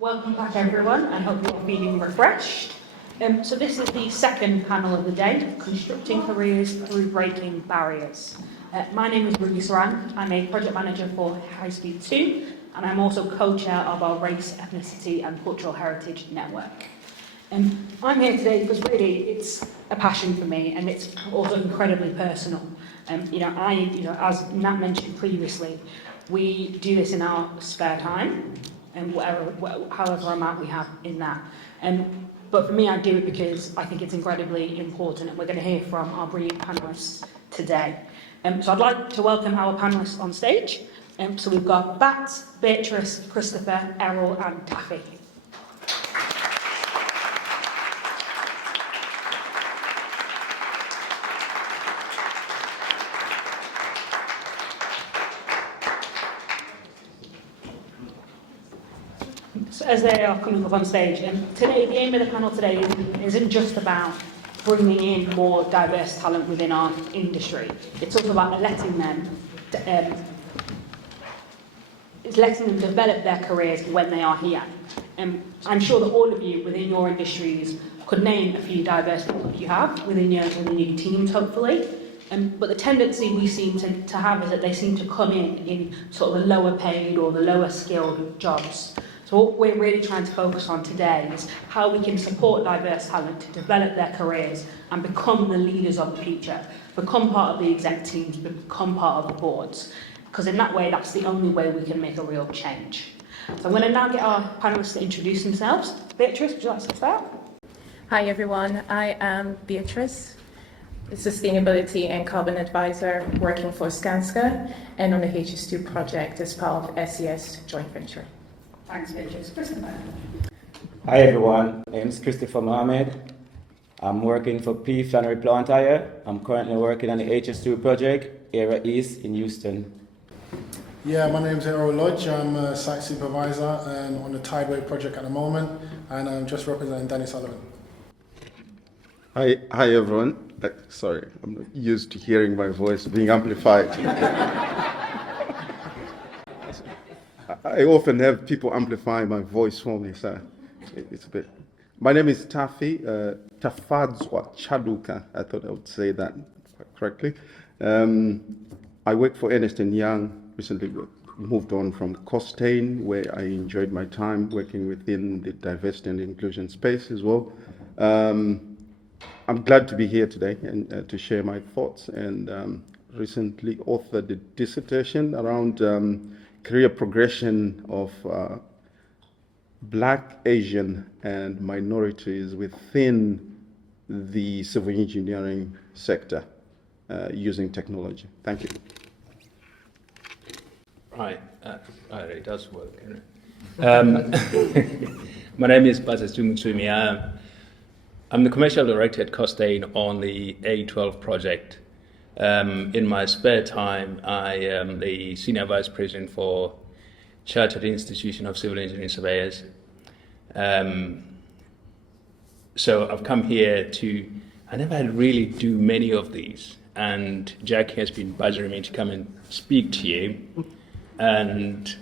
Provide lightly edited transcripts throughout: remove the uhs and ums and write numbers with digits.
Welcome back everyone, and hope you're feeling refreshed. So this is the second panel of the day, Constructing Careers Through Breaking Barriers. My name is Rubi Sarang. I'm a project manager for High Speed 2, and I'm also co-chair of our Race, Ethnicity and Cultural Heritage Network. I'm here today because really it's a passion for me, and it's also incredibly personal. As Nat mentioned previously, we do this in our spare time, and however amount we have in that. But for me, I do it because I think it's incredibly important, and we're going to hear from our brilliant panellists today. So I'd like to welcome our panellists on stage. So we've got Bats, Beatrice, Christopher, Errol and Taffy. As they are coming up on stage, and today the aim of the panel today isn't just about bringing in more diverse talent within our industry. It's also about letting them develop their careers when they are here. I'm sure that all of you within your industries could name a few diverse people that you have within your teams, hopefully. But the tendency we seem to have is that they seem to come in sort of the lower paid or the lower skilled jobs. So what we're really trying to focus on today is how we can support diverse talent to develop their careers and become the leaders of the future, become part of the exec teams, become part of the boards. Because in that way, that's the only way we can make a real change. So I'm going to now get our panellists to introduce themselves. Beatrice, would you like to start? Hi everyone, I am Beatrice, a Sustainability and Carbon Advisor working for Skanska and on the HS2 project as part of SES joint venture. Thanks, Beatrice. Christopher. Hi everyone, my name is Christopher Mohammed. I'm working for P. Flannery Plant Hire. I'm currently working on the HS2 project, Area East in Houston. Yeah, my name's Errol Lodge. I'm a site supervisor and on the Tideway project at the moment, and I'm just representing Danny Sullivan. Hi everyone. Sorry, I'm not used to hearing my voice being amplified. I often have people amplify my voice for me, so it's a bit. My name is Taffy Chaduka. I thought I would say that quite correctly. I work for Ernst & Young. Recently moved on from Costain, where I enjoyed my time working within the diversity and inclusion space as well. I'm glad to be here today and to share my thoughts, and recently authored a dissertation around career progression of Black, Asian and minorities within the civil engineering sector using technology. Thank you. Right, it does work, isn't it? My name is Batsetswe Motsumi. I'm the commercial director at Costain on the A12 project. In my spare time, I am the senior vice president for Chartered Institution of Civil Engineering Surveyors. So I've come here I never had really do many of these, and Jack has been badgering me to come and speak to you. And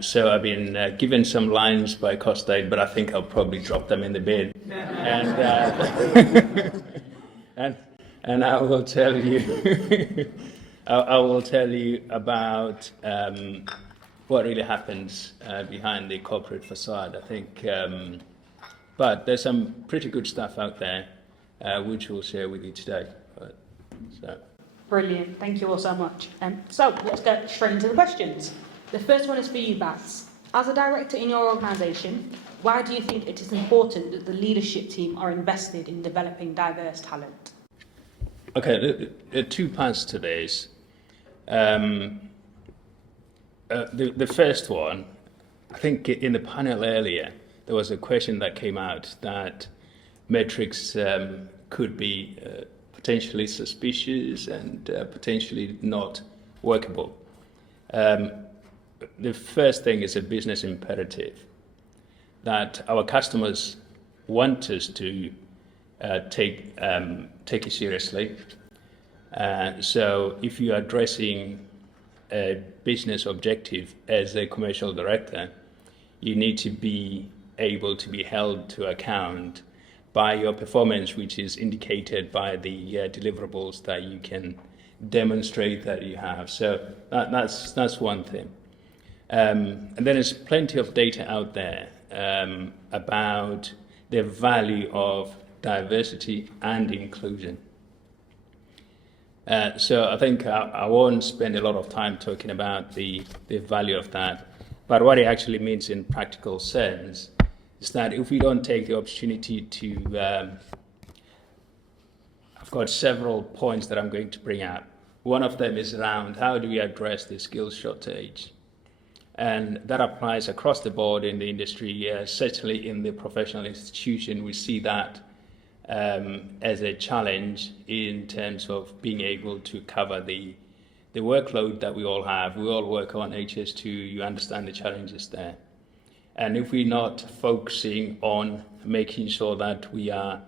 so I've been given some lines by Costain, but I think I'll probably drop them in the bin. And I will tell you, I will tell you about what really happens behind the corporate facade. I think, but there's some pretty good stuff out there, which we'll share with you today. Brilliant. Thank you all so much. So let's get straight into the questions. The first one is for you, Bats. As a director in your organisation, why do you think it is important that the leadership team are invested in developing diverse talent? Okay, there are two parts to this. The first one, I think in the panel earlier, there was a question that came out that metrics could be potentially suspicious and potentially not workable. The first thing is a business imperative that our customers want us to take it seriously. So if you are addressing a business objective as a commercial director, you need to be able to be held to account by your performance, which is indicated by the deliverables that you can demonstrate that you have. So that's one thing. And then there's plenty of data out there about the value of diversity and inclusion. So I think I won't spend a lot of time talking about the value of that, but what it actually means in practical sense is that if we don't take the opportunity to, I've got several points that I'm going to bring up. One of them is around how do we address the skills shortage? And that applies across the board in the industry, certainly in the professional institution. We see that as a challenge in terms of being able to cover the workload that we all have. We all work on HS2, you understand the challenges there. And if we're not focusing on making sure that we are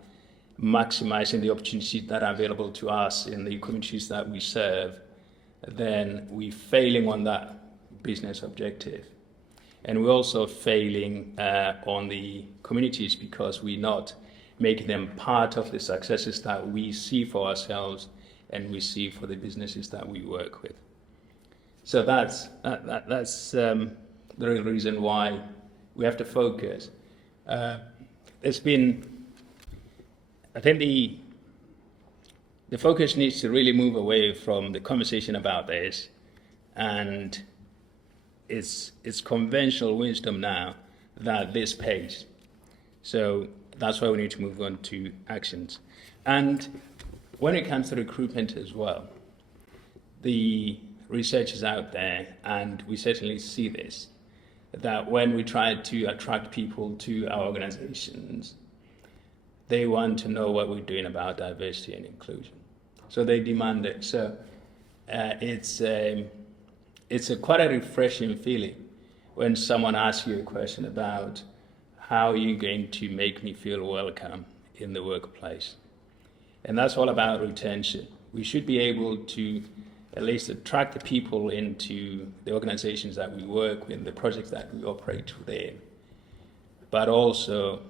maximizing the opportunities that are available to us in the communities that we serve, then we're failing on that business objective. And we're also failing on the communities because we're not making them part of the successes that we see for ourselves and we see for the businesses that we work with. So that's the real reason why we have to focus. There's been, I think the focus needs to really move away from the conversation about this, and it's conventional wisdom now that this pays. So that's why we need to move on to actions. And when it comes to recruitment as well, the research is out there, and we certainly see this, that when we try to attract people to our organizations, they want to know what we're doing about diversity and inclusion. So they demand it. So it's quite a refreshing feeling when someone asks you a question about how are you going to make me feel welcome in the workplace. And that's all about retention. We should be able to at least attract the people into the organizations that we work with, the projects that we operate within, but also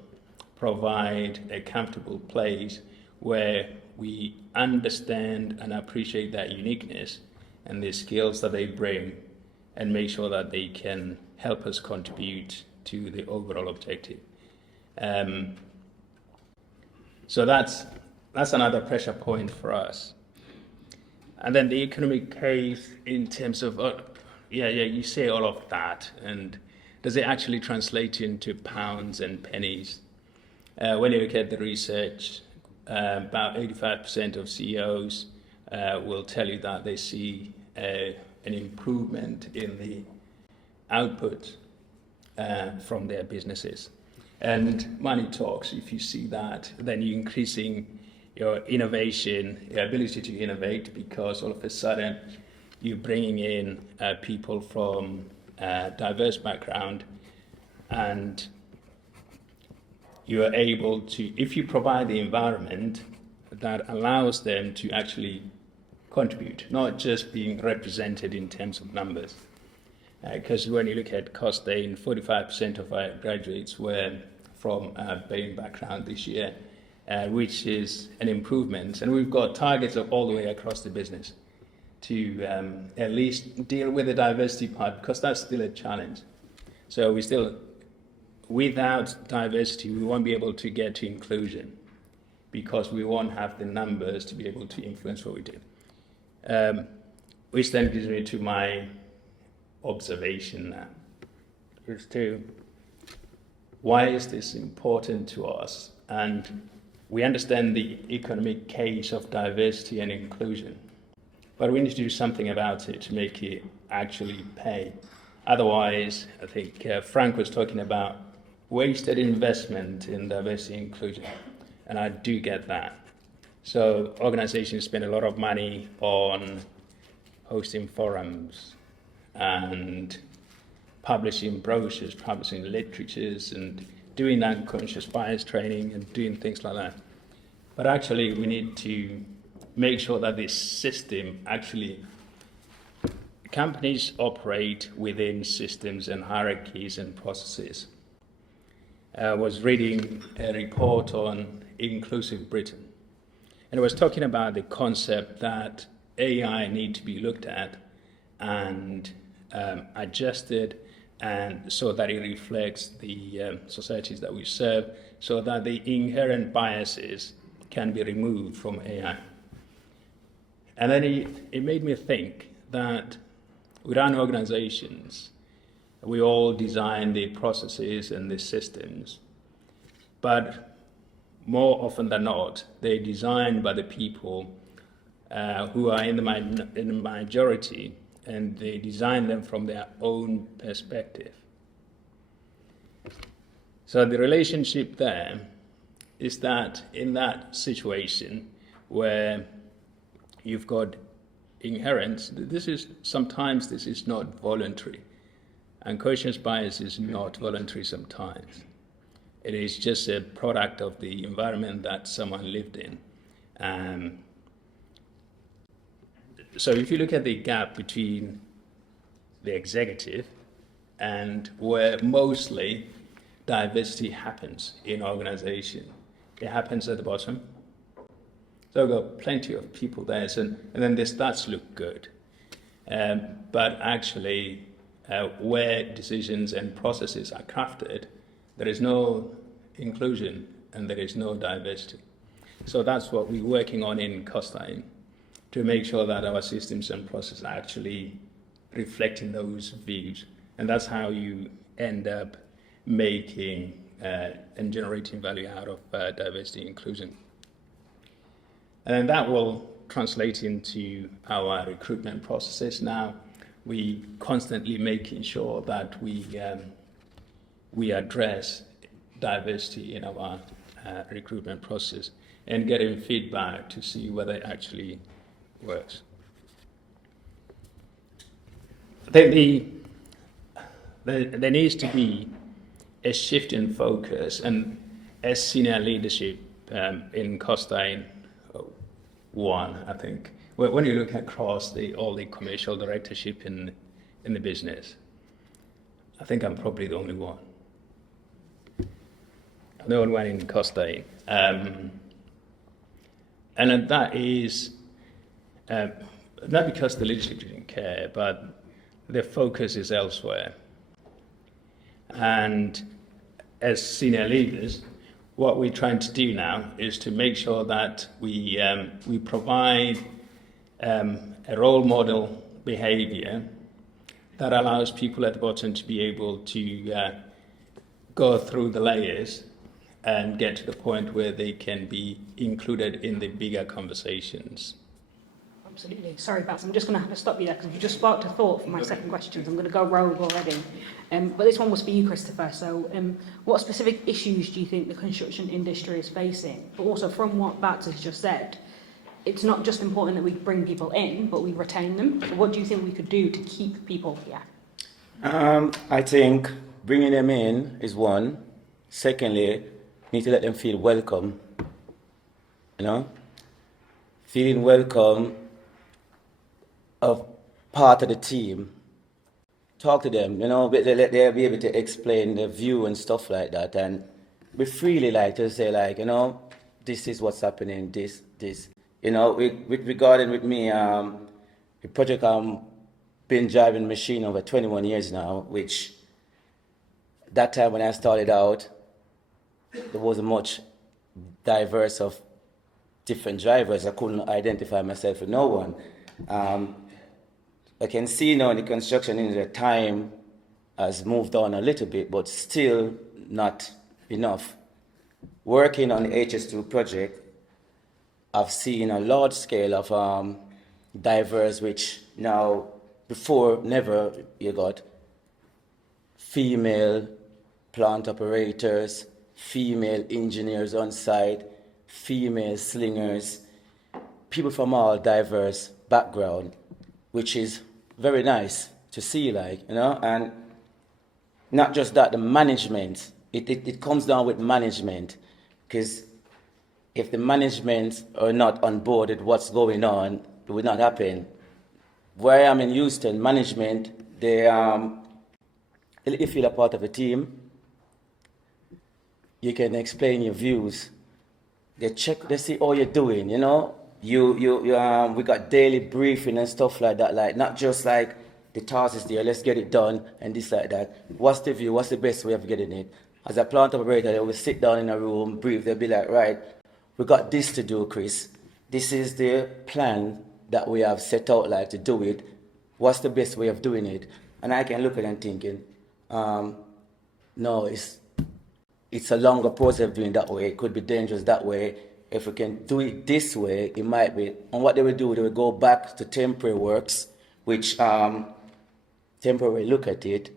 provide a comfortable place where we understand and appreciate that uniqueness and the skills that they bring, and make sure that they can help us contribute to the overall objective. So that's another pressure point for us. And then the economic case in terms of, you say all of that, and does it actually translate into pounds and pennies? When you look at the research, about 85% of CEOs will tell you that they see an improvement in the output from their businesses. And money talks. If you see that, then you're increasing your innovation, your ability to innovate, because all of a sudden you're bringing in people from diverse background, and you are able to, if you provide the environment that allows them to actually contribute, not just being represented in terms of numbers. Because when you look at Costain, 45% of our graduates were from a BAME background this year, which is an improvement. And we've got targets of all the way across the business to at least deal with the diversity part, because that's still a challenge. So we still, without diversity, we won't be able to get to inclusion, because we won't have the numbers to be able to influence what we do. Which then gives me to my observation now, is to why is this important to us? And we understand the economic case of diversity and inclusion, but we need to do something about it to make it actually pay. Otherwise, I think Frank was talking about wasted investment in diversity and inclusion, and I do get that. So organizations spend a lot of money on hosting forums and publishing brochures, publishing literatures, and doing unconscious bias training and doing things like that. But actually, we need to make sure that this system actually companies operate within systems and hierarchies and processes. I was reading a report on Inclusive Britain, and it was talking about the concept that AI need to be looked at and adjusted, and so that it reflects the societies that we serve, so that the inherent biases can be removed from AI. And then it made me think that we run organizations, we all design the processes and the systems, but more often than not, they're designed by the people who are in the majority, and they design them from their own perspective. So the relationship there is that in that situation where you've got inherent, sometimes this is not voluntary. Unconscious bias is not voluntary sometimes. It is just a product of the environment that someone lived in. So if you look at the gap between the executive and where mostly diversity happens in organization, it happens at the bottom. So we've got plenty of people there, and then the stats look good. But actually, where decisions and processes are crafted, there is no inclusion and there is no diversity. So that's what we're working on in Costain, to make sure that our systems and processes are actually reflecting those views. And that's how you end up making and generating value out of diversity and inclusion. And that will translate into our recruitment processes. Now, we constantly making sure that we address diversity in our recruitment process and getting feedback to see whether it actually works. I think there needs to be a shift in focus, and as senior leadership in Costain one, I think, when you look across all the commercial directorship in the business, I think I'm probably the only one. I'm the only one in Costain. And that is not because the leadership didn't care, but the focus is elsewhere. And as senior leaders, what we're trying to do now is to make sure that we provide a role model behavior that allows people at the bottom to be able to go through the layers and get to the point where they can be included in the bigger conversations. Absolutely. Sorry, Bats, I'm just going to have to stop you there because you just sparked a thought for my second question. I'm going to go rogue already. But this one was for you, Christopher. So what specific issues do you think the construction industry is facing? But also from what Bats has just said, it's not just important that we bring people in, but we retain them. So what do you think we could do to keep people here? I think bringing them in is one. Secondly, need to let them feel welcome. You know? Feeling welcome of part of the team. Talk to them, you know, they'll be able to explain their view and stuff like that. And we freely like to say, like, you know, this is what's happening, this. You know, regarding with me, the project been driving machine over 21 years now, which that time when I started out, there wasn't much diverse of different drivers. I couldn't identify myself with no one. I can see now in the construction industry, time has moved on a little bit, but still not enough. Working on the HS2 project, I've seen a large scale of diverse, which now, before, never you got female plant operators, female engineers on site, female slingers, people from all diverse background, which is very nice to see, like, you know, and not just that, the management, it comes down with management, because if the management are not on board with what's going on, it will not happen. where I am in Houston, management, they let you feel a part of a team. You can explain your views. They check, they see how you're doing, you know. We got daily briefing and stuff like that, like not just like the task is there, let's get it done and this like that. What's the view? What's the best way of getting it? As a plant operator, they will sit down in a room, brief. They'll be like, right, we got this to do, Chris. This is the plan that we have set out, like to do it. What's the best way of doing it? And I can look at them thinking, no, it's a longer process of doing it that way. It could be dangerous that way. If we can do it this way, it might be. And what they will do, they will go back to temporary works, which temporary look at it,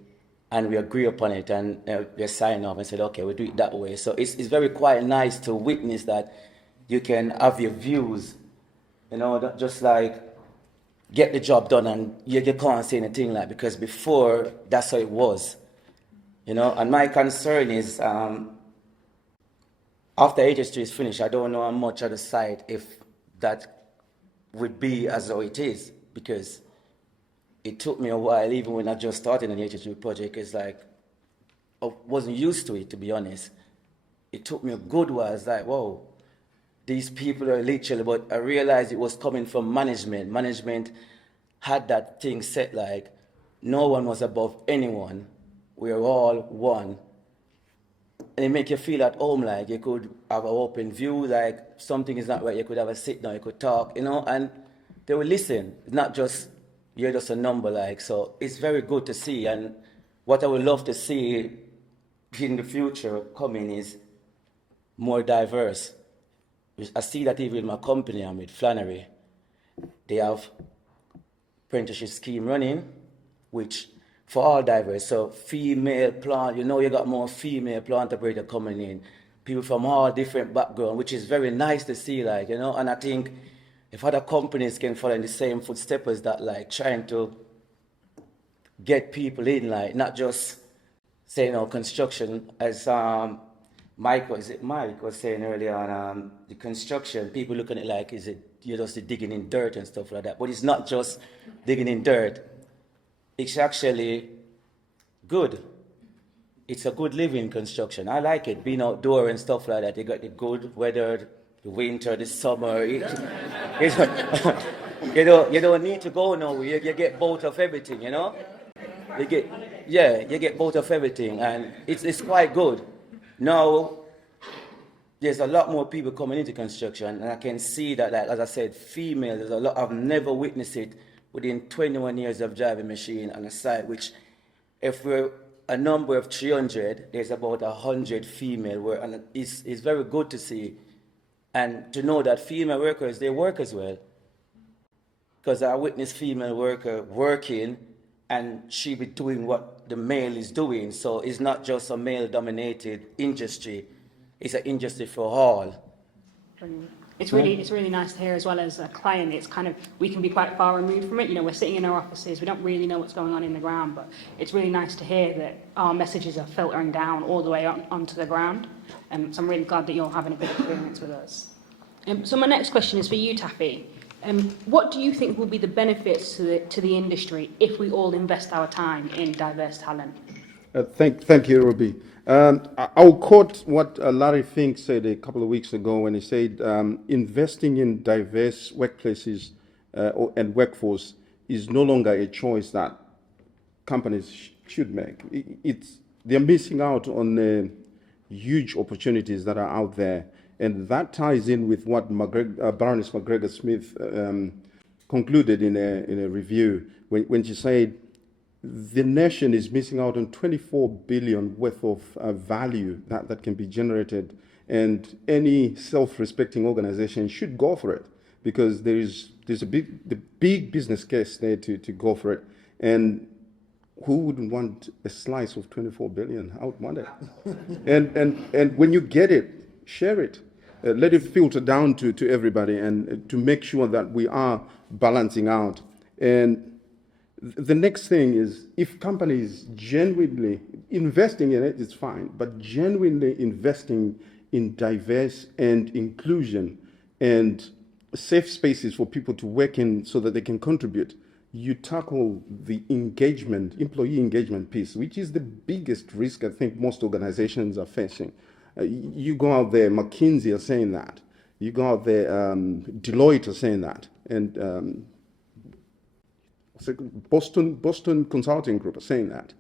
and we agree upon it, and they sign off and say, okay, we'll do it that way. So it's very quite nice to witness that you can have your views, you know, just like get the job done and you can't say anything like, because before that's how it was, you know. And my concern is after HS2 is finished, I don't know how much of the site if that would be as though it is, because it took me a while, even when I just started on the HS2 project. It's like I wasn't used to it, to be honest. It took me a good while. It's like, whoa, these people are literally, but I realized it was coming from management. Management had that thing set like no one was above anyone. We are all one. And it make you feel at home, like you could have an open view, like something is not right, you could have a sit down, you could talk, you know, and they will listen. It's not just, you're just a number, like, so it's very good to see. And what I would love to see in the future coming is more diverse. I see that even in my company, I'm with Flannery. They have apprenticeship scheme running, which for all diverse. So female plant, you know, you got more female plant operator coming in, people from all different backgrounds, which is very nice to see, like, you know. And I think if other companies can follow in the same footsteps as that, like trying to get people in, like not just saying, oh, construction, as Mike was saying earlier on, the construction, people looking at it like, is it, you're just digging in dirt and stuff like that. But it's not just digging in dirt. It's actually good. It's a good living construction. I like it, being outdoor and stuff like that. You got the good weather, the winter, the summer. You don't need to go nowhere. You get both of everything, you know? You get both of everything, and it's quite good. Now, there's a lot more people coming into construction, and I can see that, like, as I said, female, there's a lot, I've never witnessed it within 21 years of driving machine on a site, which if we're a number of 300, there's about 100 female, and it's very good to see. And to know that female workers, they work as well. Because I witnessed female worker working, and she be doing what the male is doing. So it's not just a male-dominated industry. It's an industry for all. It's really nice to hear as well as a client. It's kind of, we can be quite far removed from it. You know, we're sitting in our offices. We don't really know what's going on in the ground, but it's really nice to hear that our messages are filtering down all the way onto the ground. So I'm really glad that you're having a good experience with us. So my next question is for you, Taffy. What do you think will be the benefits to the industry if we all invest our time in diverse talent? Thank you, Ruby. I'll quote what Larry Fink said a couple of weeks ago when he said, investing in diverse workplaces and workforce is no longer a choice that companies should make. They're missing out on huge opportunities that are out there. And that ties in with what Baroness McGregor Smith concluded in a review when she said, the nation is missing out on 24 billion worth of value that can be generated, and any self-respecting organization should go for it, because there's the big business case there to go for it. And who wouldn't want a slice of 24 billion? I would want it. and when you get it, share it. Let it filter down to everybody, and to make sure that we are balancing out. And the next thing is, if companies genuinely investing in it is fine, but genuinely investing in diverse and inclusion and safe spaces for people to work in so that they can contribute, you tackle the engagement, employee engagement piece, which is the biggest risk I think most organizations are facing. You go out there, McKinsey are saying that. You go out there, Deloitte are saying that. And Boston Consulting Group are saying that.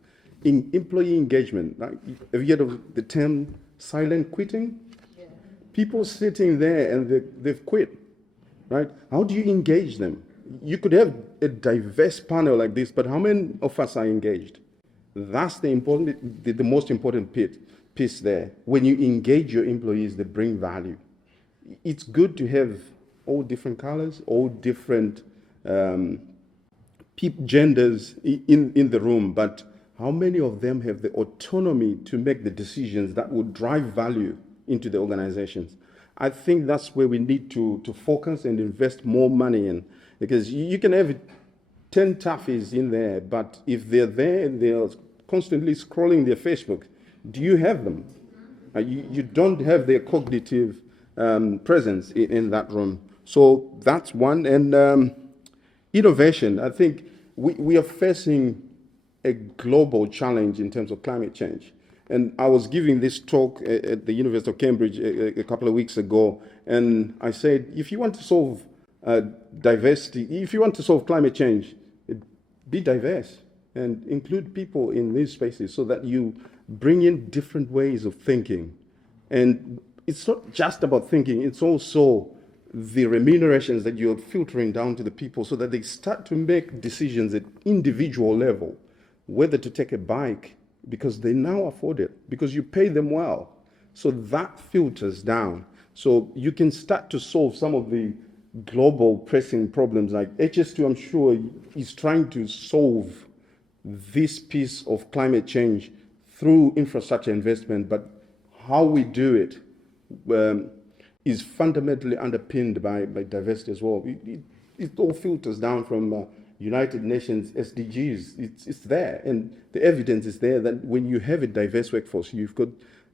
In employee engagement, like, have you heard of the term silent quitting? Yeah. People sitting there and they've quit, right? How do you engage them? You could have a diverse panel like this, but how many of us are engaged? That's the most important piece there. When you engage your employees, they bring value. It's good to have all different colors, all different genders in the room, but how many of them have the autonomy to make the decisions that would drive value into the organizations? I think that's where we need to focus and invest more money in, because you can have 10 Taffys in there, but if they're there and they're constantly scrolling their Facebook, do you have them? You don't have their cognitive presence in that room. So that's one. And innovation, I think we are facing a global challenge in terms of climate change. And I was giving this talk at the University of Cambridge a couple of weeks ago, and I said, if you want to solve diversity, if you want to solve climate change, be diverse and include people in these spaces so that you bring in different ways of thinking. And it's not just about thinking, it's also the remunerations that you're filtering down to the people so that they start to make decisions at individual level, whether to take a bike, because they now afford it, because you pay them well. So that filters down. So you can start to solve some of the global pressing problems. Like HS2, I'm sure, is trying to solve this piece of climate change through infrastructure investment, but how we do it is fundamentally underpinned by diversity as well. It all filters down from United Nations SDGs. It's there, and the evidence is there that when you have a diverse workforce, you've got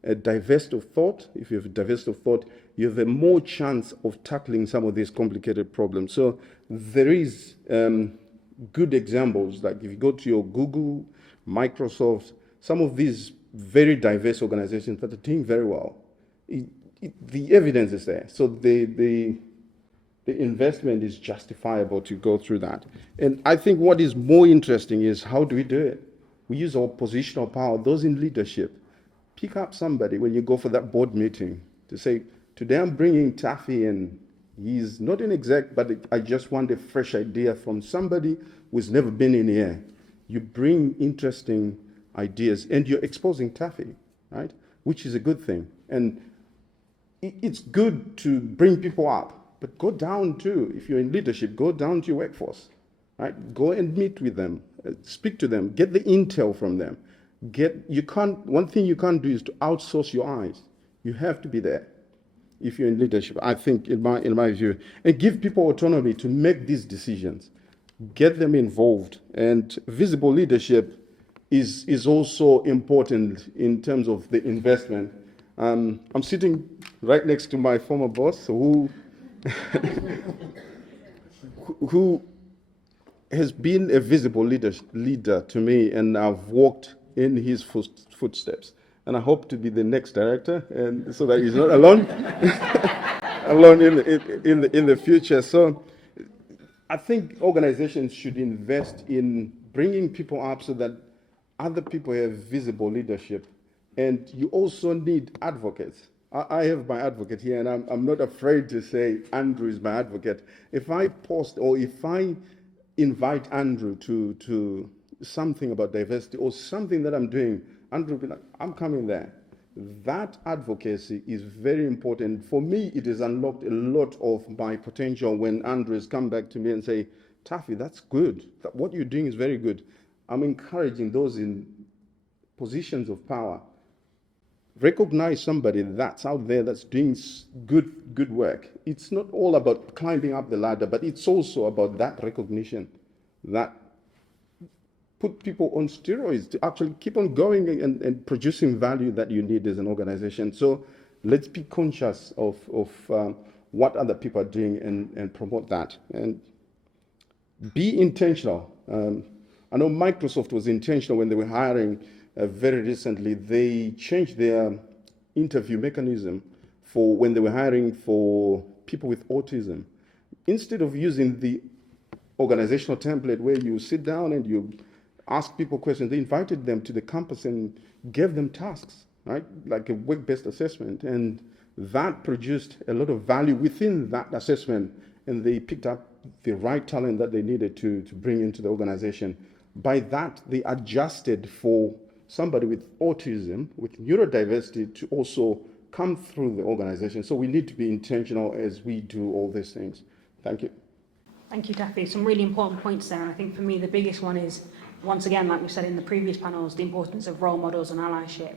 a diversity of thought. If you have a diversity of thought, you have a more chance of tackling some of these complicated problems. So there is good examples, like if you go to your Google, Microsoft, some of these very diverse organizations that are doing very well. The evidence is there. So the investment is justifiable to go through that. And I think what is more interesting is how do we do it? We use our positional power, those in leadership. Pick up somebody when you go for that board meeting to say, today I'm bringing Taffy in. He's not an exec, but I just want a fresh idea from somebody who's never been in here. You bring interesting ideas and you're exposing Taffy, right? Which is a good thing. And it's good to bring people up, but go down too. If you're in leadership, go down to your workforce, right? Go and meet with them, speak to them, get the intel from them. One thing you can't do is to outsource your eyes. You have to be there if you're in leadership, I think, in my view, and give people autonomy to make these decisions, get them involved. And visible leadership is also important in terms of the investment. I'm sitting right next to my former boss, who has been a visible leader to me, and I've walked in his footsteps. And I hope to be the next director, and so that he's not alone, alone in the future. So I think organizations should invest in bringing people up so that other people have visible leadership. And you also need advocates. I have my advocate here, and I'm not afraid to say Andrew is my advocate. If I post or if I invite Andrew to something about diversity or something that I'm doing, Andrew will be like, I'm coming there. That advocacy is very important. For me, it has unlocked a lot of my potential when Andrew has come back to me and say, Taffy, that's good. What you're doing is very good. I'm encouraging those in positions of power. Recognize somebody that's out there that's doing good work. It's not all about climbing up the ladder, but it's also about that recognition that put people on steroids to actually keep on going and producing value that you need as an organization. So let's be conscious of what other people are doing and promote that. And be intentional. I know Microsoft was intentional when they were hiring very recently. They changed their interview mechanism for when they were hiring for people with autism. Instead of using the organizational template where you sit down and you ask people questions, they invited them to the campus and gave them tasks, right? Like a work-based assessment. And that produced a lot of value within that assessment. And they picked up the right talent that they needed to bring into the organization. By that, they adjusted for somebody with autism, with neurodiversity, to also come through the organization. So we need to be intentional as we do all these things. Thank you. Thank you, Taffy. Some really important points there. And I think for me, the biggest one is, once again, like we said in the previous panels, the importance of role models and allyship.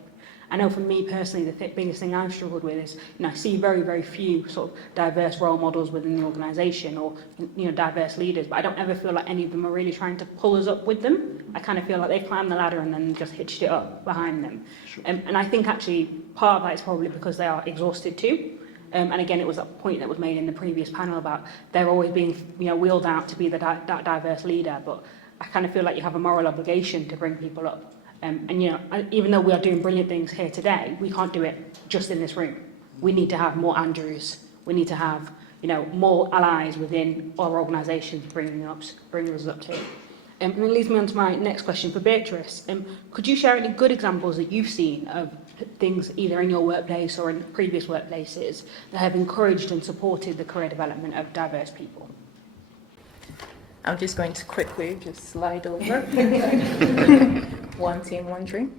I know for me personally, the biggest thing I've struggled with is, I see very, very few sort of diverse role models within the organisation, or, diverse leaders, but I don't ever feel like any of them are really trying to pull us up with them. I kind of feel like they've climbed the ladder and then just hitched it up behind them. Sure. And I think actually part of that is probably because they are exhausted too. And again, it was a point that was made in the previous panel about they're always being, wheeled out to be that diverse leader, but I kind of feel like you have a moral obligation to bring people up. And even though we are doing brilliant things here today, we can't do it just in this room. We need to have more Andrews. We need to have, more allies within our organisations bringing us up too. And it leads me on to my next question for Beatrice. Could you share any good examples that you've seen of things either in your workplace or in previous workplaces that have encouraged and supported the career development of diverse people? I'm just going to quickly just slide over. One team, one dream.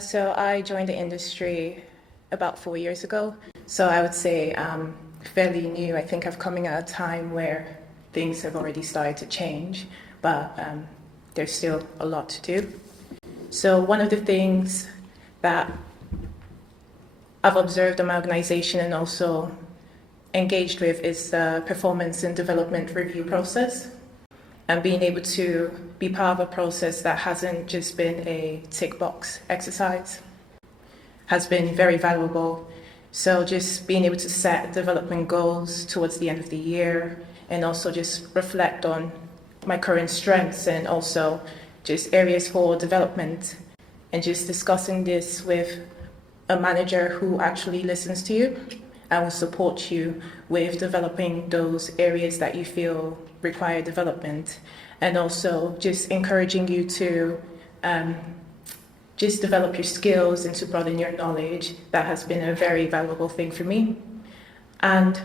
So I joined the industry about 4 years ago. So I would say fairly new. I think I've coming at a time where things have already started to change, but there's still a lot to do. So one of the things that I've observed in my organization and also engaged with is the performance and development review process, and being able to be part of a process that hasn't just been a tick box exercise has been very valuable. So just being able to set development goals towards the end of the year and also just reflect on my current strengths and also just areas for development, and just discussing this with a manager who actually listens to you and will support you with developing those areas that you feel require development, and also just encouraging you to just develop your skills and to broaden your knowledge. That has been a very valuable thing for me. And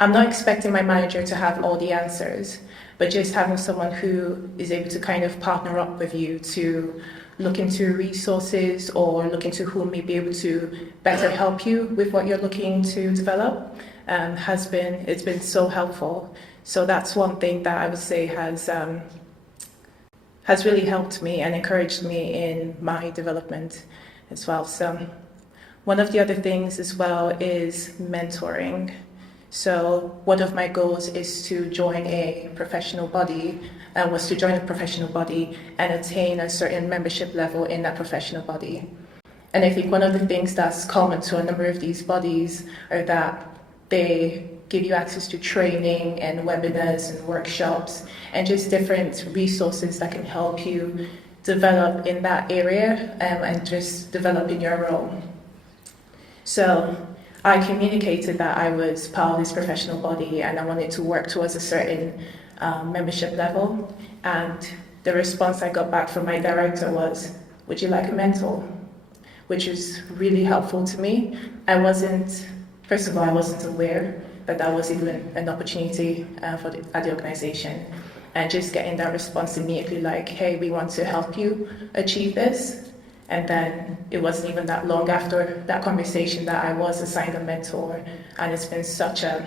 I'm not expecting my manager to have all the answers, but just having someone who is able to kind of partner up with you to look into resources or look into who may be able to better help you with what you're looking to develop it's been so helpful. So that's one thing that I would say has really helped me and encouraged me in my development as well. So one of the other things as well is mentoring. So one of my goals is to join a professional body, and attain a certain membership level in that professional body. And I think one of the things that's common to a number of these bodies are that they give you access to training and webinars and workshops and just different resources that can help you develop in that area and just develop in your role. So I communicated that I was part of this professional body and I wanted to work towards a certain membership level. And the response I got back from my director was, "Would you like a mentor?" Which was really helpful to me. First of all, I wasn't aware that was even an opportunity at the organization. And just getting that response immediately like, "Hey, we want to help you achieve this." And then it wasn't even that long after that conversation that I was assigned a mentor. And it's been such a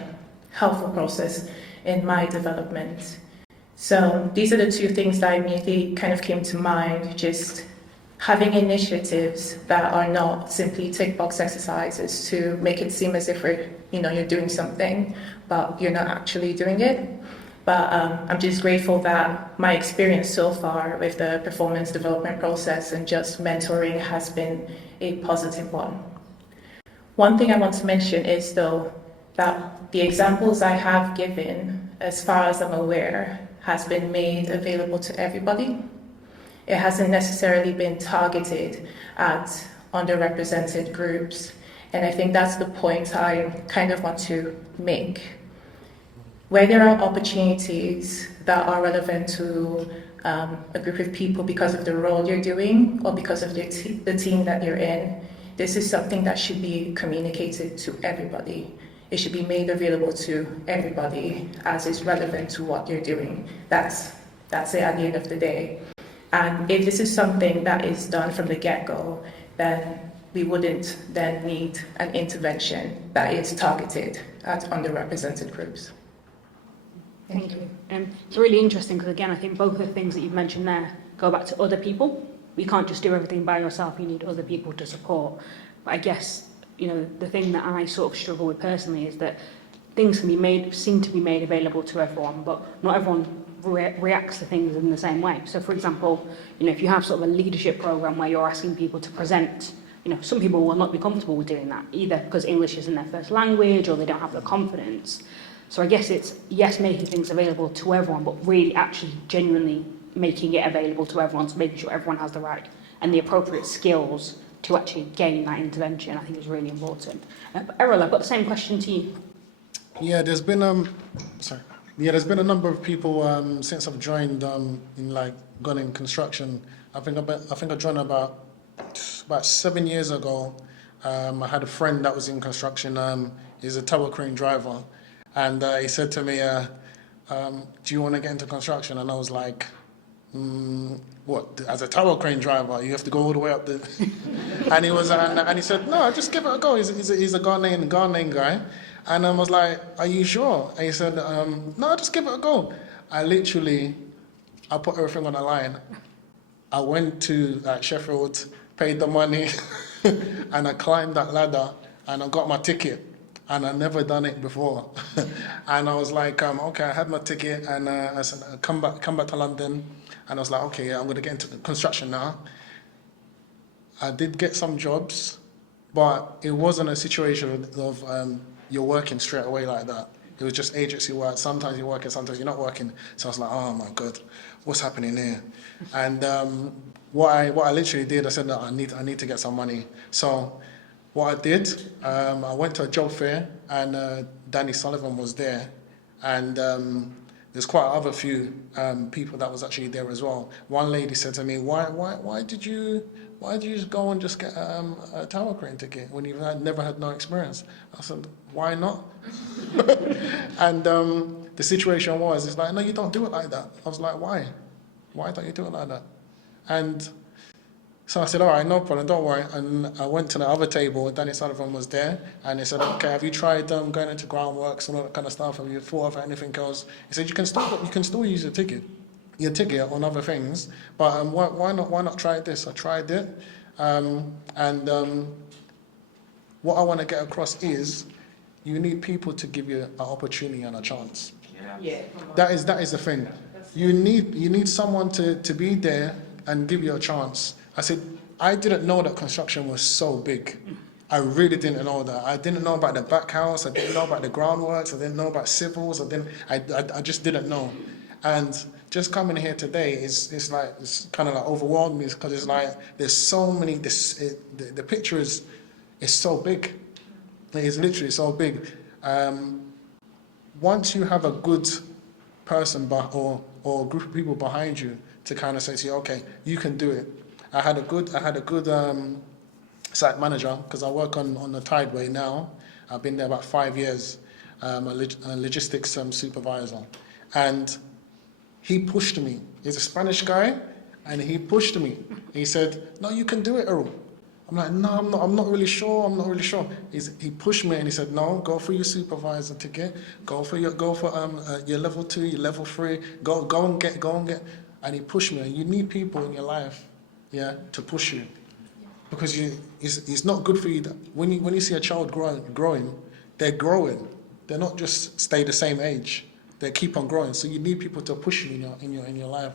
helpful process in my development. So these are the two things that immediately kind of came to mind, just having initiatives that are not simply tick box exercises to make it seem as if you're doing something, but you're not actually doing it. But I'm just grateful that my experience so far with the performance development process and just mentoring has been a positive one. One thing I want to mention is, though, that the examples I have given as far as I'm aware, has been made available to everybody. It hasn't necessarily been targeted at underrepresented groups. And I think that's the point I kind of want to make. Where there are opportunities that are relevant to a group of people because of the role you're doing or because of the team that you're in, this is something that should be communicated to everybody. It should be made available to everybody as is relevant to what you're doing. That's it at the end of the day. And if this is something that is done from the get-go, then we wouldn't then need an intervention that is targeted at underrepresented groups. Thank you. It's really interesting because, again, I think both of the things that you've mentioned there go back to other people. You can't just do everything by yourself. You need other people to support. But I guess, you know, the thing that I sort of struggle with personally is that things seem to be made available to everyone, but not everyone reacts to things in the same way. So, for example, you know, if you have sort of a leadership program where you're asking people to present, you know, some people will not be comfortable with doing that, either because English isn't their first language or they don't have the confidence. So I guess it's, yes, making things available to everyone, but really actually genuinely making it available to everyone, so making sure everyone has the right and the appropriate skills to actually gain that intervention, I think is really important. But Errol, I've got the same question to you. Yeah, there's been there's been a number of people since I've joined gone in construction. I think I joined about 7 years ago. I had a friend that was in construction. He's a tower crane driver, and he said to me, "Do you want to get into construction?" And I was like, "What? As a tower crane driver, you have to go all the way up the." and he said, "No, just give it a go." He's a Ghanaian guy. And I was like, "Are you sure?" And he said, "No, just give it a go." I put everything on the line. I went to Sheffield, paid the money, and I climbed that ladder, and I got my ticket. And I'd never done it before. And I was like, okay, I had my ticket, and I said, come back to London. And I was like, okay, yeah, I'm going to get into construction now. I did get some jobs, but it wasn't a situation of you're working straight away like that. It was just agency work. Sometimes you're working, sometimes you're not working. So I was like, oh my God, what's happening here? And what I literally did, I said, no, I need to get some money. So what I did, I went to a job fair, and Danny Sullivan was there, and there's quite other few people that was actually there as well. One lady said to me, why did you just go and just get a tower crane ticket when you've never had no experience? I said, why not? And the situation was, it's like, no, you don't do it like that. I was like, why? Why don't you do it like that? And so I said, all right, no problem, don't worry. And I went to the other table, Danny Sullivan was there, and he said, okay, have you tried going into groundworks and all that kind of stuff? Have you thought of anything else? He said, you can still use your ticket on other things, but why not try this? I tried it, and what I want to get across is, you need people to give you an opportunity and a chance. Yeah. That is the thing. You need someone to be there and give you a chance. I said, I didn't know that construction was so big. I really didn't know that. I didn't know about the back house. I didn't know about the groundworks. I didn't know about civils. I just didn't know. And just coming here today it's kind of like overwhelmed me, because it's like there's so many. The picture is so big. It is literally so big. Once you have a good person or a group of people behind you to kind of say to you, okay, you can do it. I had a good site manager, because I work on the Tideway now. I've been there about 5 years. I'm a logistics supervisor, and he pushed me. He's a Spanish guy, and he pushed me. He said, "No, you can do it, Errol." I'm like, "No, I'm not really sure. He pushed me, and he said, "No, go for your supervisor ticket. Go for your level 2, your level 3. Go and get." And he pushed me. And you need people in your life, to push you, because it's not good for you. When you see a child growing, they're growing. They're not just stay the same age. They keep on growing. So you need people to push you in your life.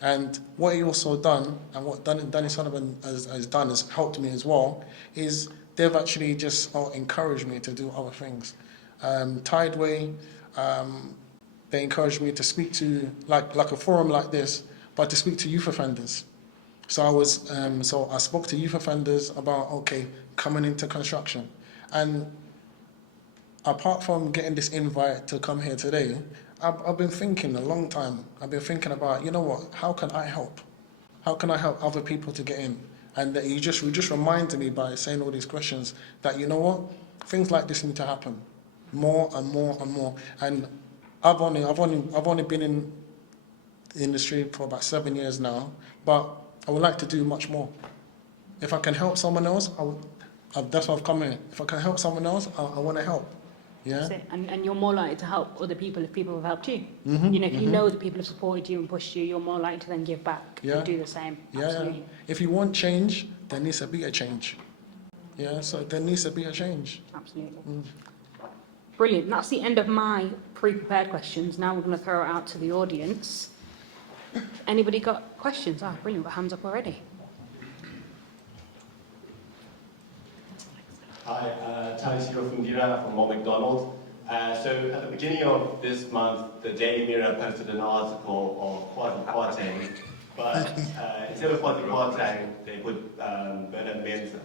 And what he also done, and what Danny Sullivan has done, has helped me as well, is they've actually just encouraged me to do other things. Tideway, they encouraged me to speak to like a forum like this, but to speak to youth offenders. So I spoke to youth offenders about coming into construction, and apart from getting this invite to come here today, I've been thinking a long time. I've been thinking about, you know what, how can I help? How can I help other people to get in? And you just reminded me by saying all these questions that, you know what, things like this need to happen more and more and more. And I've only been in the industry for about 7 years now, but I would like to do much more. If I can help someone else, that's why I've come here. If I can help someone else, I want to help. Yeah. That's it. And you're more likely to help other people if people have helped you. Mm-hmm, You know, if you know that people have supported you and pushed you, you're more likely to then give back and do the same. Yeah. Absolutely. If you want change, there needs to be a change. Yeah, so there needs to be a change. Absolutely. Brilliant. That's the end of my pre-prepared questions. Now we're going to throw it out to the audience. Anybody got questions? Brilliant. Got hands up already. Hi, Taffy Chaduka from McDonald. So at the beginning of this month, the Daily Mirror posted an article of quasi-quartang, but instead of quasi-quartang, they put Bernard Mensa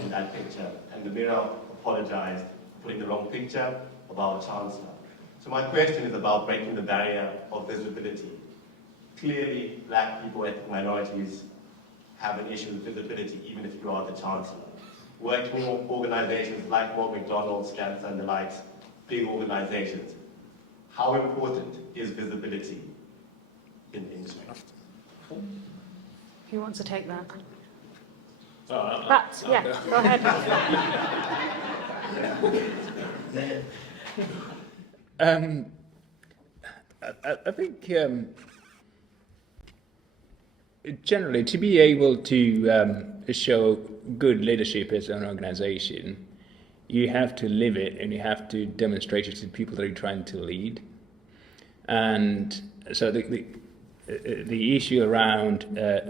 in that picture. And the Mirror apologized for putting the wrong picture of our Chancellor. So my question is about breaking the barrier of visibility. Clearly, black people, ethnic minorities have an issue with visibility, even if you are the Chancellor. Working in organizations like McDonald, Scansa, and the likes, big organizations, how important is visibility in the industry? Who wants to take that? Bats, yeah, go ahead. I think generally to be able to show good leadership as an organization, you have to live it and you have to demonstrate it to the people that you're trying to lead. And so the issue around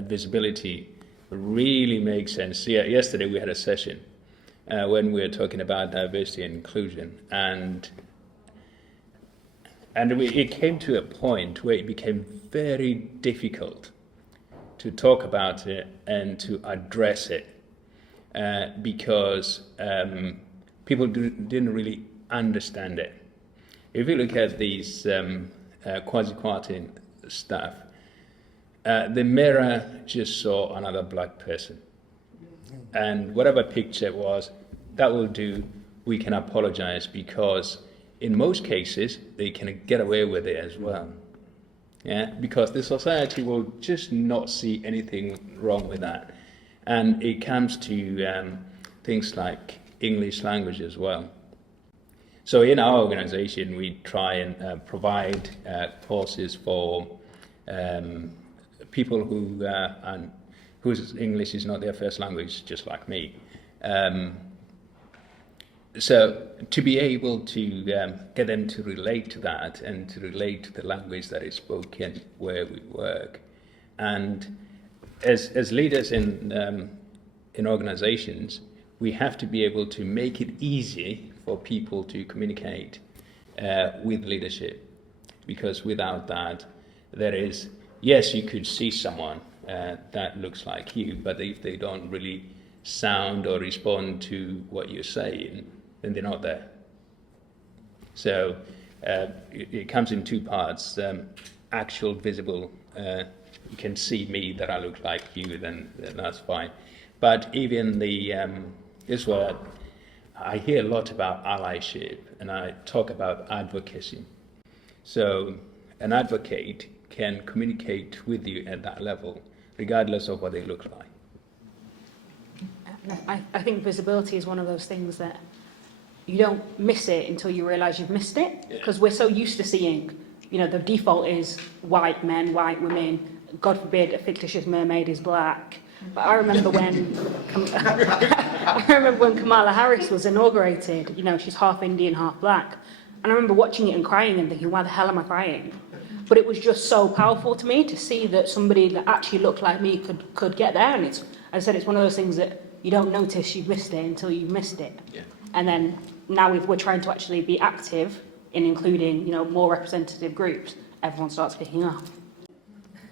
visibility really makes sense. Yeah, yesterday we had a session when we were talking about diversity and inclusion, and it came to a point where it became very difficult to talk about it and to address it because people didn't really understand it. If you look at these quasi-quartering stuff, the Mirror just saw another black person. And whatever picture it was, that will do, we can apologize, because in most cases, they can get away with it as well. Yeah, because the society will just not see anything wrong with that. And it comes to things like English language as well. So in our organization, we try and provide courses for people whose English is not their first language, just like me. So to be able to get them to relate to that and to relate to the language that is spoken where we work. And as leaders in organizations, we have to be able to make it easy for people to communicate with leadership, because without that, there is, yes, you could see someone that looks like you, but if they don't really sound or respond to what you're saying, then they're not there. So it comes in two parts. Actual visible, you can see me that I look like you, then that's fine. But even this word, I hear a lot about allyship, and I talk about advocacy. So an advocate can communicate with you at that level, regardless of what they look like. I think visibility is one of those things that you don't miss it until you realise you've missed it, because we're so used to seeing, the default is white men, white women, God forbid a fictitious mermaid is black. But I remember when Kamala Harris was inaugurated, she's half Indian, half black. And I remember watching it and crying and thinking, why the hell am I crying? But it was just so powerful to me to see that somebody that actually looked like me could get there. And as I said, it's one of those things that you don't notice you've missed it until you've missed it. Yeah. And then now we're trying to actually be active in including, more representative groups, everyone starts picking up.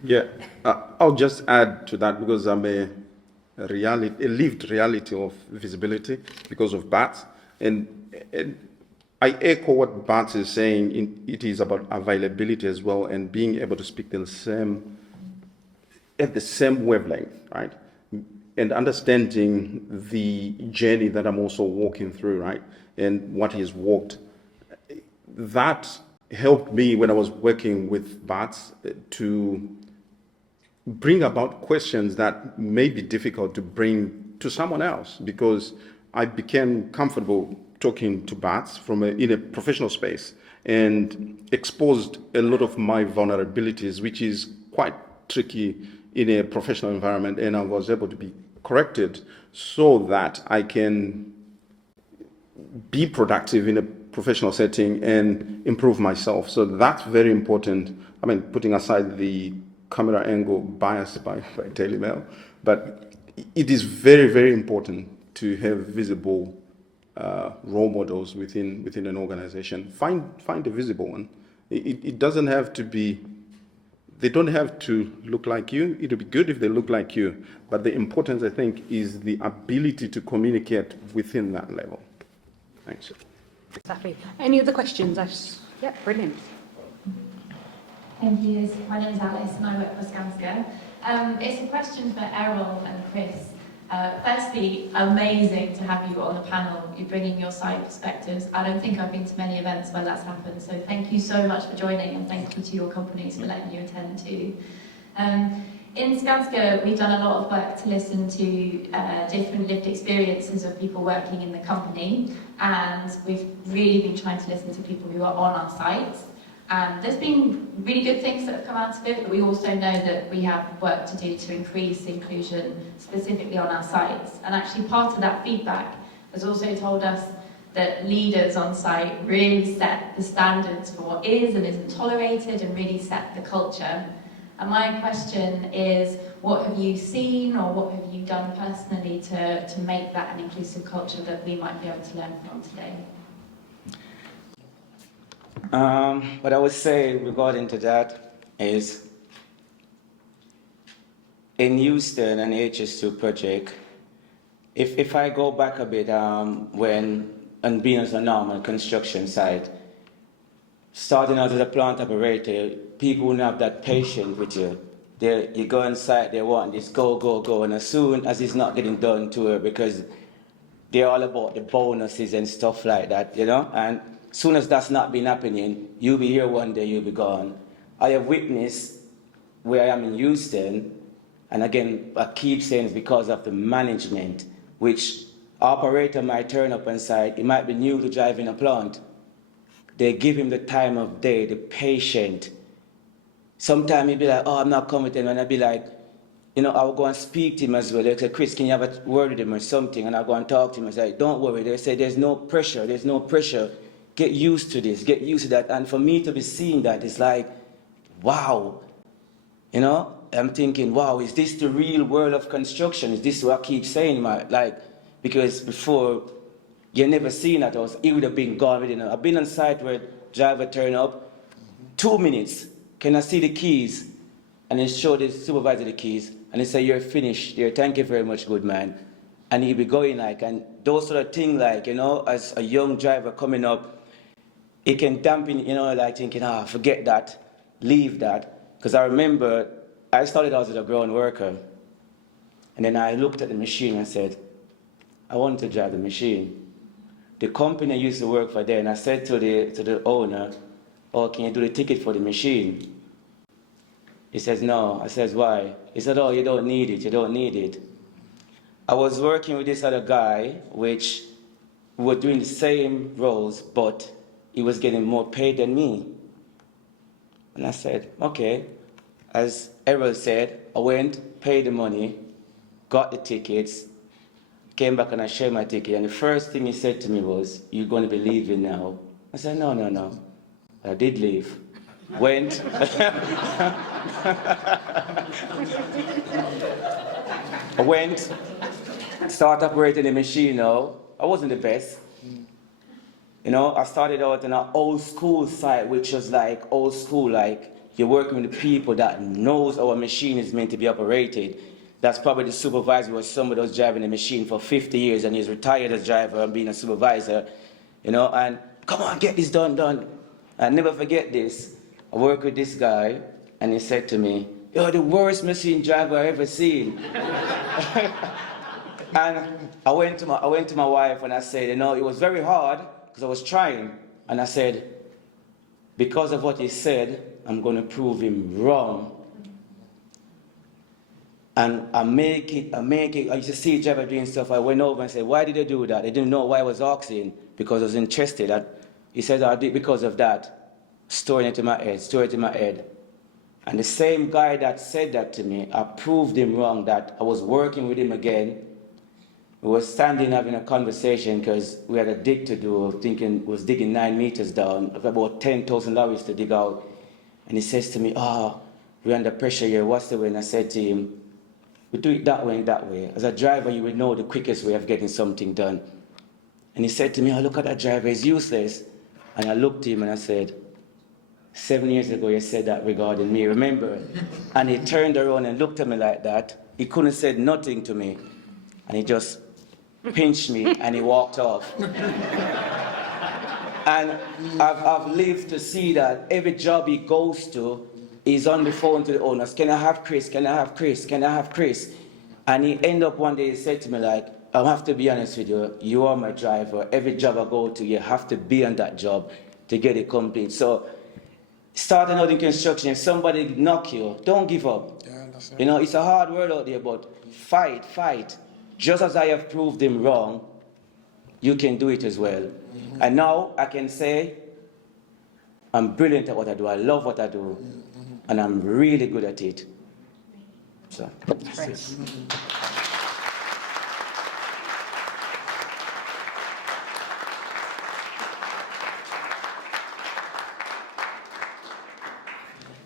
Yeah, I'll just add to that because I'm a lived reality of visibility because of BATS. And I echo what BATS is saying. It is about availability as well and being able to speak at the same wavelength, right? And understanding the journey that I'm also walking through, right? And what he has walked. That helped me when I was working with BATS to bring about questions that may be difficult to bring to someone else, because I became comfortable talking to BATS in a professional space and exposed a lot of my vulnerabilities, which is quite tricky in a professional environment, and I was able to be corrected so that I can be productive in a professional setting and improve myself. So that's very important. I mean, putting aside the camera angle bias by Daily Mail, but it is very, very important to have visible role models within an organization. Find a visible one. It doesn't have to be, they don't have to look like you. It'll be good if they look like you, but the importance, I think, is the ability to communicate within that level. Thanks. Taffy, any other questions? Yeah, brilliant. Thank you. My name is Alice and I work for Skanska. It's a question for Errol and Chris. Firstly, amazing to have you on a panel. You're bringing your side perspectives. I don't think I've been to many events where that's happened, so thank you so much for joining, and thank you to your companies for letting you attend too. In Skanska, we've done a lot of work to listen to different lived experiences of people working in the company, and we've really been trying to listen to people who are on our sites. And there's been really good things that have come out of it, but we also know that we have work to do to increase inclusion specifically on our sites. And actually part of that feedback has also told us that leaders on site really set the standards for what is and isn't tolerated and really set the culture. And my question is, what have you seen or what have you done personally to make that an inclusive culture that we might be able to learn from today? What I would say regarding to that is, in Houston and HS2 project, if I go back a bit, when on being as a normal construction site, starting out as a plant operator, people wouldn't have that patience with you. You go inside, they want this go, and as soon as it's not getting done to her, because they're all about the bonuses and stuff like that, and soon as that's not been happening, you'll be here one day, you'll be gone. I have witnessed where I am in Houston, and again, I keep saying it's because of the management, which operator might turn up inside, he might be new to driving a plant. They give him the time of day, the patient. Sometimes he'll be like, oh, I'm not coming with him, and I'll be like, I'll go and speak to him as well. They'll say, Chris, can you have a word with him or something? And I'll go and talk to him and say, don't worry. They say, there's no pressure. Get used to this, get used to that. And for me to be seeing that, it's like, wow. I'm thinking, wow, is this the real world of construction? Is this what I keep saying? Because before, you never seen that. It would have been gone. I've been on site where driver turn up, 2 minutes, can I see the keys? And then show the supervisor the keys, and they say, you're finished. Thank you very much, good man. And he'll be going and those sort of things, as a young driver coming up, it can dampen, thinking, forget that, leave that. Because I remember I started out as a ground worker. And then I looked at the machine and said, I want to drive the machine. The company I used to work for there, and I said to the owner, oh, can you do the ticket for the machine? He says, no. I says, why? He said, oh, you don't need it. I was working with this other guy, which we were doing the same roles, but he was getting more paid than me. And I said, okay. As Errol said, I went, paid the money, got the tickets, came back and I shared my ticket. And the first thing he said to me was, you're going to be leaving now. I said, no. I did leave. Went. I went, started operating the machine now. I wasn't the best. You know, I started out in an old school site, which was like old school, like you're working with the people that knows how a machine is meant to be operated. That's probably the supervisor was somebody who was driving the machine for 50 years and he's retired as driver and being a supervisor, you know, and come on, get this done. I never forget this. I worked with this guy and he said to me, "You're the worst machine driver I've ever seen." And I went to my wife and I said, you know, it was very hard because I was trying. And I said, because of what he said, I'm going to prove him wrong. And I make it. I used to see driver doing stuff. I went over and said, why did they do that? They didn't know why I was asking, because I was interested. He said, I did because of that. Storing it in my head. And the same guy that said that to me, I proved him wrong, that I was working with him again. We were standing having a conversation because we had a dig to do, was digging 9 meters down, about 10,000 lorries to dig out. And he says to me, we're under pressure here, what's the way? And I said to him, we do it that way and that way. As a driver, you would know the quickest way of getting something done. And he said to me, look at that driver, he's useless. And I looked at him and I said, 7 years ago you said that regarding me, remember? And he turned around and looked at me like that. He couldn't have said nothing to me. And he just pinched me and he walked off. And I've lived to see that every job he goes to, he's on the phone to the owners. Can I have Chris? Can I have Chris? Can I have Chris? And he ended up one day, he said to me like, I have to be honest with you, you are my driver. Every job I go to, you have to be on that job to get it complete. So starting out in construction, if somebody knock you, don't give up. Yeah, that's it. You know, it's a hard world out there, but fight. Just as I have proved him wrong, you can do it as well. Mm-hmm. And now I can say, I'm brilliant at what I do. I love what I do. Mm-hmm. And I'm really good at it. So, that's it.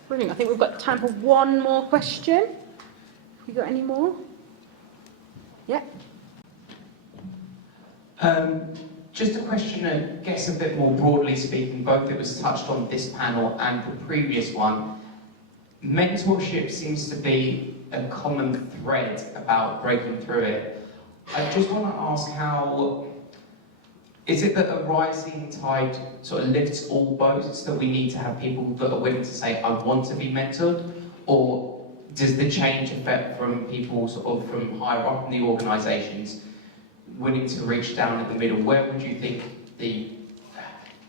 Brilliant. I think we've got time for one more question. Have you got any more? Yeah. Just a question, I guess a bit more broadly speaking, both it was touched on this panel and the previous one. Mentorship seems to be a common thread about breaking through it. I just want to ask how, is it that a rising tide sort of lifts all boats, that we need to have people that are willing to say, I want to be mentored? Or does the change affect from people sort of from higher up in the organisations willing to reach down in the middle? Where would you think the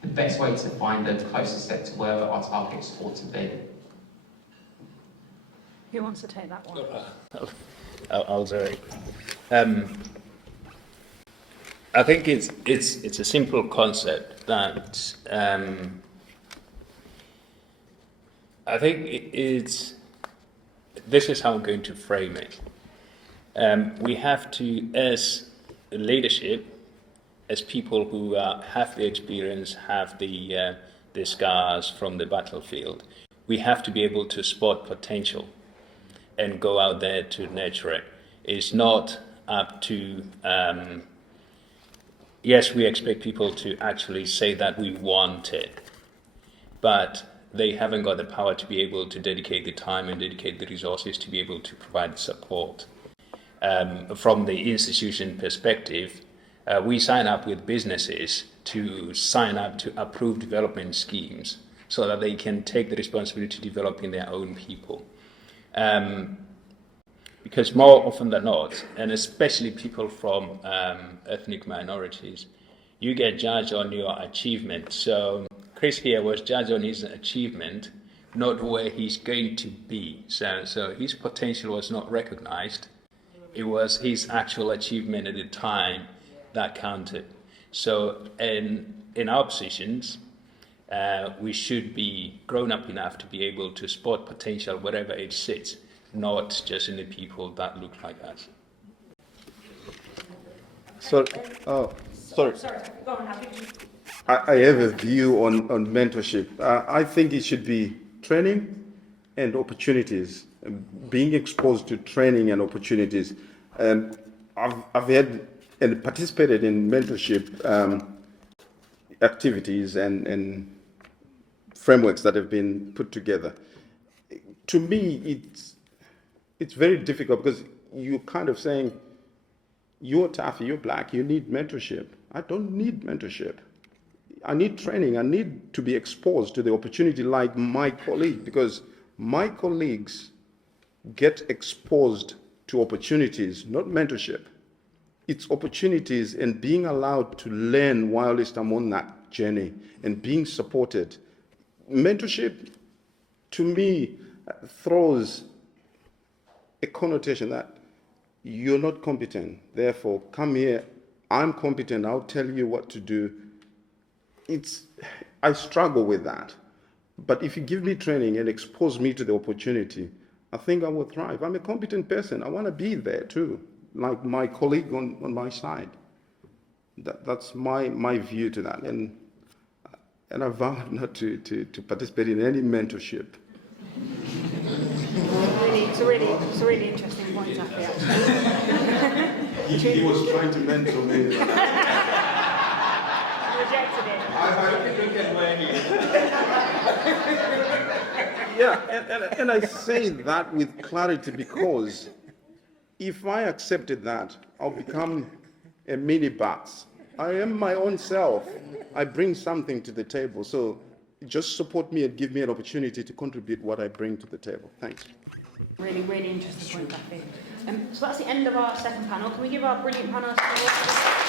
best way to find the closest step to where our targets ought to be? Who wants to take that one? I'll do it. I think it's a simple concept that I think this is how I'm going to frame it. We have to, as leadership, as people who have the experience, have the scars from the battlefield, we have to be able to spot potential and go out there to nurture it. It's not up to, yes, we expect people to actually say that we want it, but they haven't got the power to be able to dedicate the time and dedicate the resources to be able to provide support. From the institution perspective, we sign up with businesses to sign up to approved development schemes so that they can take the responsibility to developing their own people. Because more often than not, and especially people from ethnic minorities, you get judged on your achievement. So Chris here was judged on his achievement, not where he's going to be. So his potential was not recognized. It was his actual achievement at the time that counted. So in our positions, we should be grown up enough to be able to spot potential wherever it sits, not just in the people that look like us. Sorry. Go on, Happy. I have a view on mentorship. I think it should be training and opportunities, being exposed to training and opportunities. I've had and participated in mentorship activities and frameworks that have been put together. To me, it's very difficult because you're kind of saying, you're Taffy, you're black, you need mentorship. I don't need mentorship. I need training. I need to be exposed to the opportunity like my colleague, because my colleagues get exposed to opportunities, not mentorship. It's opportunities and being allowed to learn whilst I'm on that journey and being supported. Mentorship, to me, throws a connotation that you're not competent. Therefore, come here, I'm competent, I'll tell you what to do. I struggle with that. But if you give me training and expose me to the opportunity, I think I will thrive. I'm a competent person. I want to be there too, like my colleague on my side. That's my view to that. And I vow not to participate in any mentorship. It's a really interesting point, Taffy, actually. He was trying to mentor me. Rejected it. Yeah, and I say that with clarity because if I accepted that, I'll become a mini Bats. I am my own self. I bring something to the table. So just support me and give me an opportunity to contribute what I bring to the table. Thanks. Really interesting point, Taffy. So that's the end of our second panel. Can we give our brilliant panelists a round of applause?